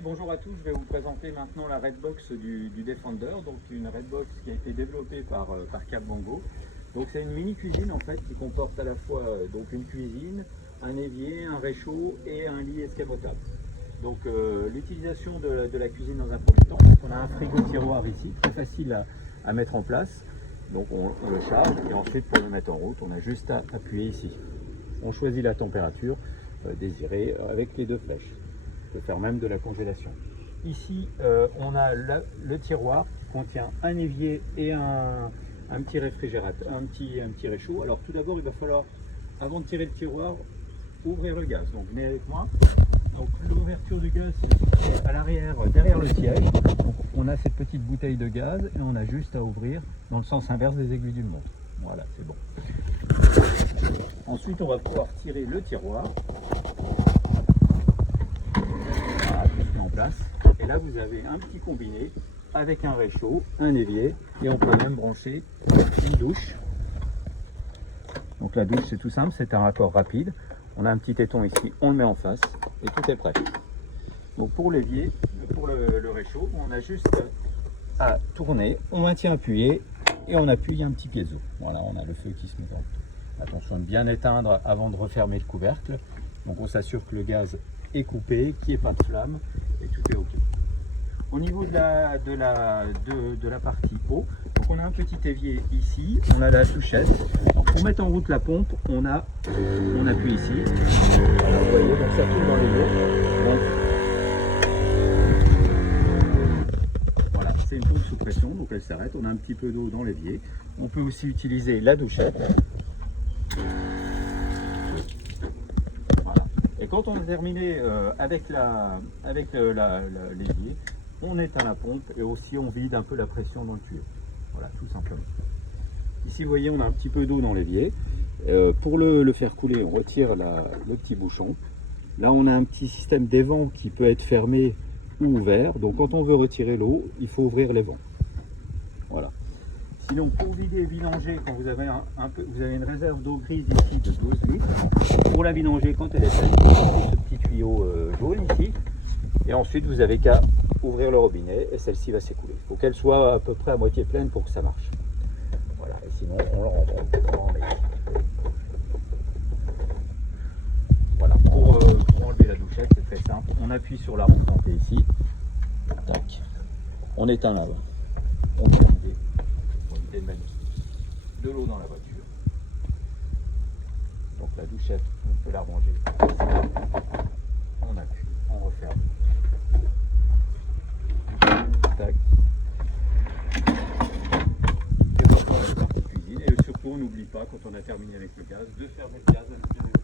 Oui, bonjour à tous. Je vais vous présenter maintenant la Redbox du Defender, donc une Redbox qui a été développée par Capbango. Donc c'est une mini cuisine en fait qui comporte à la fois donc une cuisine, un évier, un réchaud et un lit escamotable. Donc l'utilisation de la cuisine dans un premier temps, c'est qu'on a un frigo tiroir ici, très facile à mettre en place. Donc on le charge et ensuite pour le mettre en route, on a juste à appuyer ici. On choisit la température désirée avec les deux flèches. On peut faire même de la congélation. Ici, on a le tiroir qui contient un évier et un petit réfrigérateur, un petit réchaud. Alors tout d'abord, il va falloir, avant de tirer le tiroir, ouvrir le gaz. Donc venez avec moi. Donc l'ouverture du gaz, c'est à l'arrière, derrière le siège. Donc, on a cette petite bouteille de gaz et on a juste à ouvrir dans le sens inverse des aiguilles d'une montre. Voilà, c'est bon. Ensuite, on va pouvoir tirer le tiroir. Voilà, tout se met en place. Et là, vous avez un petit combiné avec un réchaud, un évier, et on peut même brancher une douche. Donc la douche, c'est tout simple, c'est un raccord rapide. On a un petit téton ici, on le met en face et tout est prêt. Donc pour l'évier, pour le réchaud, on a juste à tourner, on maintient appuyé et on appuie un petit piezo. Voilà, on a le feu qui se met dans le tout. Attention de bien éteindre avant de refermer le couvercle. Donc on s'assure que le gaz est coupé, qu'il n'y ait pas de flamme et tout est OK. Au niveau de la partie eau, donc on a un petit évier ici, on a la touchette. Donc pour mettre en route la pompe, on appuie ici. Voilà, vous voyez, donc ça tourne dans les eaux. Donc, voilà, c'est une pompe sous pression, donc elle s'arrête. On a un petit peu d'eau dans l'évier. On peut aussi utiliser la douchette. Voilà. Et quand on a terminé avec l'évier, on éteint la pompe et aussi on vide un peu la pression dans le tuyau. Voilà, tout simplement. Ici, vous voyez, on a un petit peu d'eau dans l'évier. Pour le faire couler, on retire le petit bouchon. Là, on a un petit système d'évent qui peut être fermé ou ouvert. Donc, quand on veut retirer l'eau, il faut ouvrir les vents. Voilà. Sinon, pour vider et vidanger, quand vous avez vous avez une réserve d'eau grise ici de 12 litres. Pour la vidanger, quand elle est pleine, vous avez ce petit tuyau jaune ici. Et ensuite, vous avez qu'à ouvrir le robinet et celle-ci va s'écouler. Il faut qu'elle soit à peu près à moitié pleine pour que ça marche. Voilà, et sinon, on le remet. Voilà, pour enlever la douchette, c'est très simple. On appuie sur la roue plantée ici. Tac. On éteint là-bas. On peut enlever. Pour éviter de mettre de l'eau dans la voiture. Donc la douchette, on peut la ranger. On appuie, on referme. Tac. Et voilà, c'est parti cuisine. Et surtout, on n'oublie pas, quand on a terminé avec le gaz, de fermer le gaz à l'intérieur.